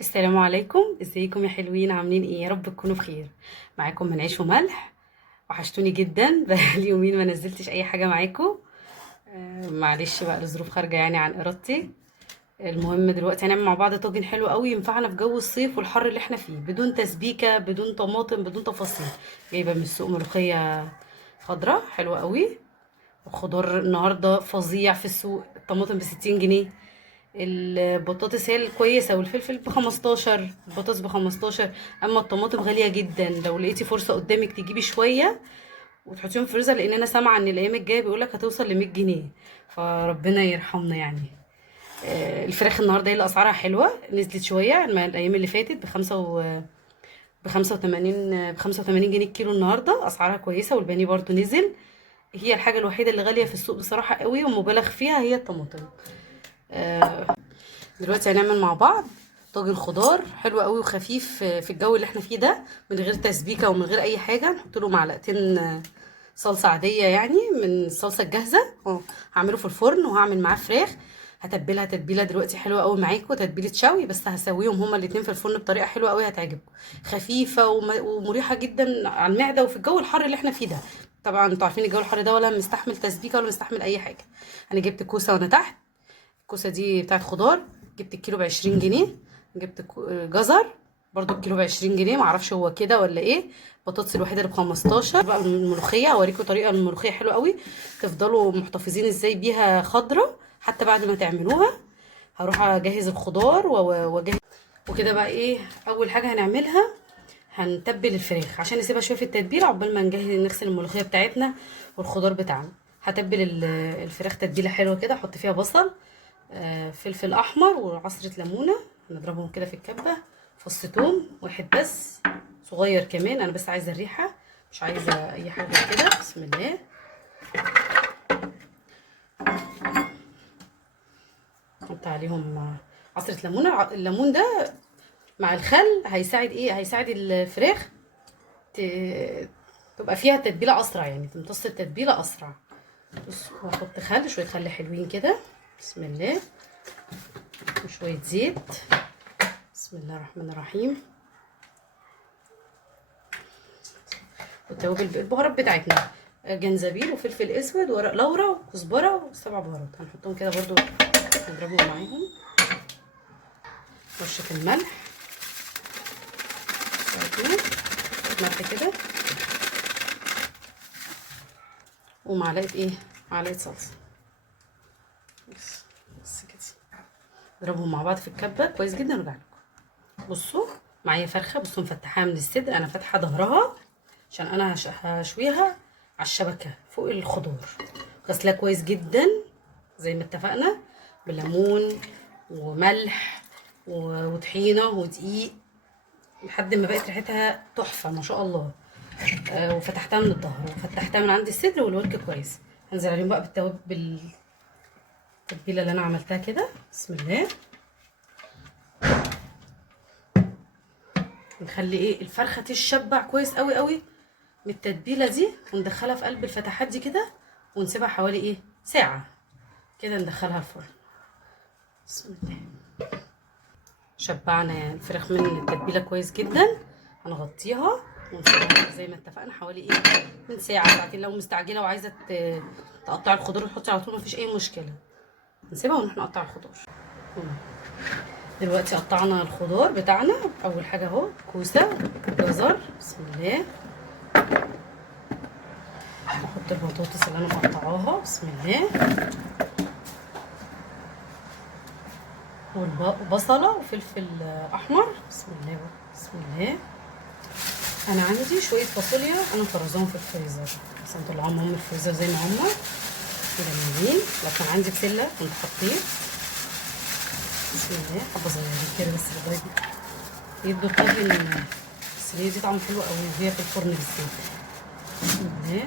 السلام عليكم، ازيكم يا حلوين؟ عاملين ايه؟ يا رب تكونوا بخير. معاكم من عيش وملح. وحشتوني جدا. بقالي يومين ما نزلتش اي حاجه معاكم. معلش بقى، الظروف خارجه يعني عن ارادتي. المهم دلوقتي هنعمل مع بعض طاجن حلو قوي ينفعنا في جو الصيف والحر اللي احنا فيه، بدون تسبيكه، بدون طماطم، بدون تفاصيل. جايبه من السوق ملوخيه خضراء حلوه قوي. الخضار النهارده فظيع في السوق، الطماطم ب60 جنيه. البطاطس هي الكويسة، والفلفل ب15، البطاطس ب15. اما الطماطم غالية جدا. لو لقيتي فرصة قدامك تجيبي شوية وتحطيهم في الفريزر، لان انا سامعة ان الايام الجاية بيقولك هتوصل ل100 جنيه. فربنا يرحمنا يعني. الفراخ النهارده هي اللي اسعارها حلوة، نزلت شوية عن الايام اللي فاتت ب85 جنيه الكيلو. النهارده اسعارها كويسة، والبانيه برضو نزل. هي الحاجة الوحيدة اللي غالية في السوق بصراحة قوي ومبالغ فيها هي الطماطم. دلوقتي هنعمل مع بعض طاجن خضار حلو قوي وخفيف في الجو اللي احنا فيه ده، من غير تسبيكه ومن غير اي حاجه. نحط له معلقتين صلصه عاديه، يعني من الصلصه الجاهزه. هعمله في الفرن وهعمل معاه فراخ. هتبلها تتبيله دلوقتي حلوه قوي معاكم، تتبيله شوي، بس هسويهم هما الاتنين في الفرن بطريقه حلوه قوي هتعجبكم. خفيفه ومريحه جدا على المعده، وفي الجو الحر اللي احنا فيه ده. طبعا انتوا عارفين الجو الحر ده ولا مستحمل تسبيكه ولا مستحمل اي حاجه. انا جبت كوسه وانا تحت. الكوسه دي بتاعت خضار. جبت الكيلو ب20 جنيه. جبت جزر برضو الكيلو ب20 جنيه، معرفش هو كده ولا ايه. بطاطس الوحيده اللي ب15. بقى الملوخيه اوريكم طريقه الملوخيه حلوه قوي، تفضلوا محتفظين ازاي بيها خضره حتى بعد ما تعملوها. هروح اجهز الخضار واجهز. وكده بقى ايه اول حاجه هنعملها؟ هنتبل الفراخ عشان نسيبها شويه في التتبيله عقبال ما نجهز نغسل الملوخيه بتاعتنا والخضار بتاعنا. هتبل الفراخ تتبيله حلوه كده، احط فيها بصل، فلفل احمر وعصره ليمونه. هنضربهم كده في الكبه. فص توم واحد بس، صغير كمان، انا بس عايزه الريحه، مش عايزه اي حاجه كده. بسم الله. نحط عليهم عصره ليمونه. الليمون ده مع الخل هيساعد ايه؟ هيساعد الفراخ تبقى فيها تتبيله اسرع، يعني تمتص التتبيله اسرع. بص، واحط خل، شويه خل حلوين كده. بسم الله. وشويه زيت. بسم الله الرحمن الرحيم. والتوابل البهارات بتاعتنا، جنزبيل وفلفل اسود ورق لورا وكزبره وسبع بهارات، هنحطهم كده برضو نضربهم معاهم. رشه الملح بتاعتنا، ملح كده، ومعلقه ايه؟ معلقه صلصه. بس كده. نضربهم مع بعض في الكبه كويس جدا ونرجع لكم. بصوا معايا فرخه، بصوا مفتحاها من الصدر، انا فاتحه ظهرها عشان انا هشويها على الشبكه فوق الخضار. غسلها كويس جدا زي ما اتفقنا، بليمون وملح وطحينه ودقيق، لحد ما بقت ريحتها تحفه ما شاء الله. وفتحتها من الظهر وفتحتها من عند الصدر والورك كويس. هنزل عليهم بقى بالتتبيله اللي انا عملتها كده. بسم الله. نخلي ايه الفرخه تشبع كويس قوي قوي من التتبيله دي، وندخلها في قلب الفتحات دي كده، ونسيبها حوالي ايه ساعه كده، ندخلها الفرن. بسم الله. شبعنا الفراخ من التتبيله كويس جدا. هنغطيها ونسيبها زي ما اتفقنا حوالي ايه من ساعه ساعتين. لو مستعجله وعايزه تقطعي الخضار وتحطي على طول مفيش اي مشكله، نسيبها ونروح نقطع الخضار. دلوقتي قطعنا الخضار بتاعنا. اول حاجه اهو كوسه، جزر. بسم الله. نحط البطاطس اللي انا مقطعاها. بسم الله. وبصله وفلفل احمر. بسم الله. بسم الله. انا عندي شويه فاصوليا انا فرزاهم في الفريزر، بس هنطلعهم هم الفريزر زي ما هم جميلين. لو كان عندي بسله كنت حطيت. بسم الله. حبه صغيرين كده بس لغايه يدوا الطاجن الصينيه دي طعم حلو قوي وهي في الفرن بالزيت. بسم الله.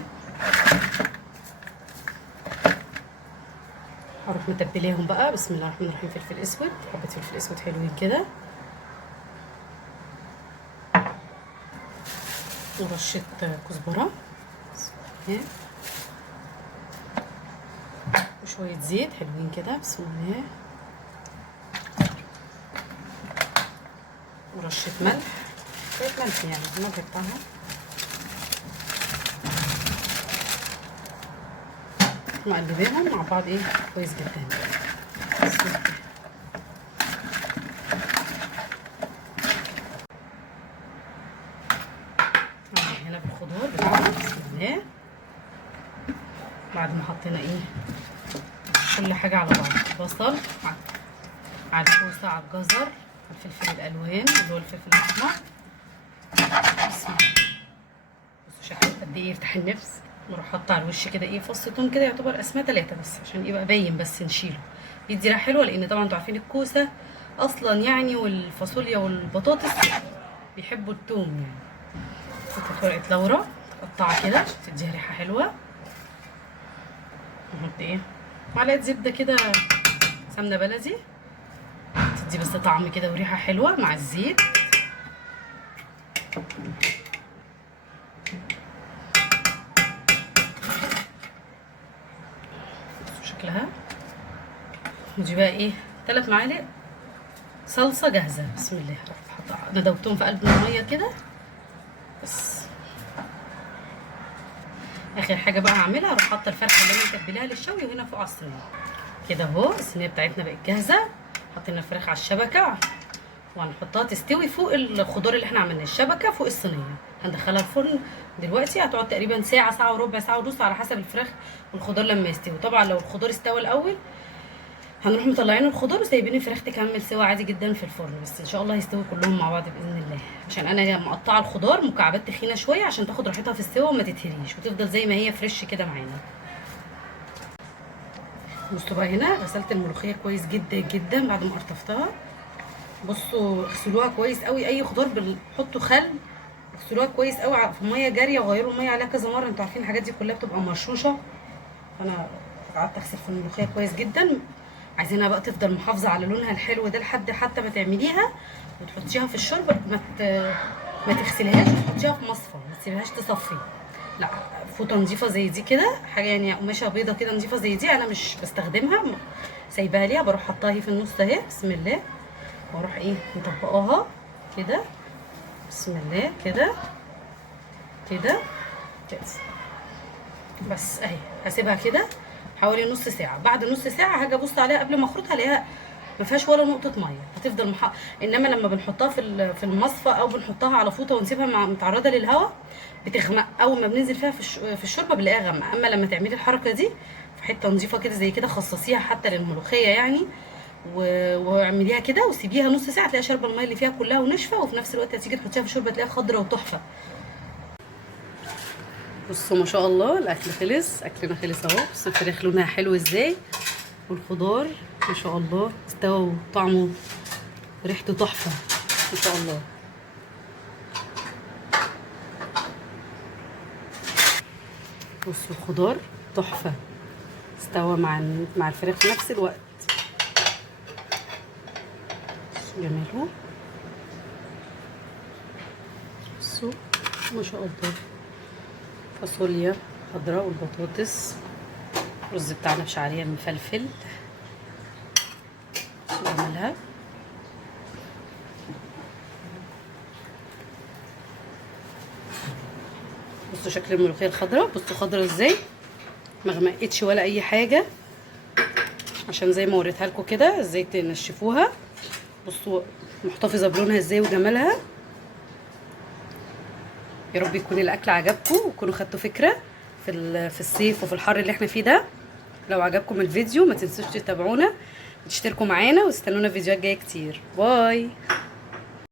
هروح متبلاهم بقى. بسم الله الرحمن الرحيم. فلفل اسود، حبه فلفل اسود حلوين كده، ورشه كزبره. بسم الله. وشويه زيت حلوين كده. بسم الله. ورشه ملح، شويه ملح يعني الملح بتاعها. مقلباهم مع بعض ايه كويس جدا. هنا بالخضار بتاعنا بسم الله، بعد ما حطينا ايه كل حاجه على بعض، بصل على الكوسه على الجزر على الفلفل الالوان اللي هو الفلفل الاحمر. بسم الله، بصوا شكله قد ايه يفتح النفس. نروح حاطه على الوش كده ايه فص توم كده، يعتبر قسمه 3 بس عشان يبقى باين، بس نشيله يدي ريحه حلوه، لان طبعا انتوا عارفين الكوسه اصلا يعني والفاصوليا والبطاطس بيحبوا التوم يعني. نحط ورقه لورا متقطعه كده عشان تديها ريحه حلوه. نحط ايه معلقه زبده كده، سمنه بلدي، تدي بس طعم كده وريحه حلوه مع الزيت. شكلها. ودي بقى ايه 3 معالق صلصه جاهزه. بسم الله، حاطه ندوبتهم في قلب الميه كده. بس اخر حاجه بقى هعملها، اروح حاطه الفرخه اللي انا متبلاها للشوي وهنا فوق على الصينيه كده اهو. الصينيه بتاعتنا بقت جاهزه، حطينا الفراخ على الشبكه وهنحطها تستوي فوق الخضار اللي احنا عملناه. الشبكه فوق الصينيه، هندخلها الفرن دلوقتي. هتقعد تقريبا ساعه، ساعه وربع، ساعه ونص على حسب الفراخ والخضار لما يستوي. طبعا لو الخضار استوى الاول هنروح مطلعين الخضار وسايبين الفراخ تكمل سوا عادي جدا في الفرن. بس ان شاء الله هيستوي كلهم مع بعض باذن الله، عشان انا مقطعه الخضار مكعبات تخينه شويه عشان تاخد راحتها في السوا وما تتهريش وتفضل زي ما هي فريش كده معانا. بصوا بقى هنا غسلت الملوخيه كويس جدا جدا بعد ما قرطفتها. بصوا اغسلوها كويس قوي، اي خضار بنحطوا خل اغسلوها كويس قوي في ميه جاريه وغيروا الميه عليها كذا مره. انتوا عارفين الحاجات دي كلها بتبقى مرشوشه، فانا قعدت اغسل في الملوخيه كويس جدا. عايزينها بقى تفضل محافظه على لونها الحلو ده لحد حتى ما تعمليها وتحطيها في الشوربه. ما تغسليهاش وتحطيها في مصفى، ما تسيبيهاش تصفي، لا فوطه نظيفه زي دي كده، حاجه يعني قماشه بيضه كده نظيفه زي دي، انا مش بستخدمها سايباها ليها. بروح حطاها اهي في النص اهي بسم الله، واروح ايه مطبقاها كده بسم الله كده كده كده. بس اهي هسيبها كده حوالي نص ساعه. بعد نص ساعه هاجي ابص عليها قبل ما اخرطها الاقيها ما فيهاش ولا نقطه ميه، هتفضل انما لما بنحطها في المصفى او بنحطها على فوطه ونسيبها متعرضه للهواء بتغمق. اول ما بننزل فيها في الشوربه بنلاقيها غامقه. اما لما تعملي الحركه دي في حته نظيفه كده زي كده، خصصيها حتى للملوخيه يعني، واعمليها كده وسيبيها نص ساعه تلاقيها شاربه الميه اللي فيها كلها وناشفه، وفي نفس الوقت هتيجي تحطيها في الشوربه تلاقيها خضره وتحفه. بصوا ما شاء الله الاكل خلص، اكلنا خلص اهو. بصوا الفراخ لونها حلو ازاي، والخضار ما شاء الله استوى وطعمه ريحته تحفه ما شاء الله. بصوا الخضار تحفه استوى مع الفراخ في نفس الوقت. جماله بصوا ما شاء الله. فاصوليا خضراء والبطاطس، الرز بتاعنا بشعريه مفلفل نعملها. بصوا شكل الملوخيه الخضراء، بصوا خضراء ازاي، ما غمقتش ولا اي حاجه، عشان زي ما وريتها لكم كده ازاي تنشفوها. بصوا محتفظه بلونها ازاي وجمالها. يا رب يكون الاكل عجبكم وتكونوا خدتوا فكره في الصيف وفي الحر اللي احنا فيه ده. لو عجبكم الفيديو ما تنسوش تتابعونا وتشتركوا معانا، واستنونا فيديوهات جايه كتير. باي.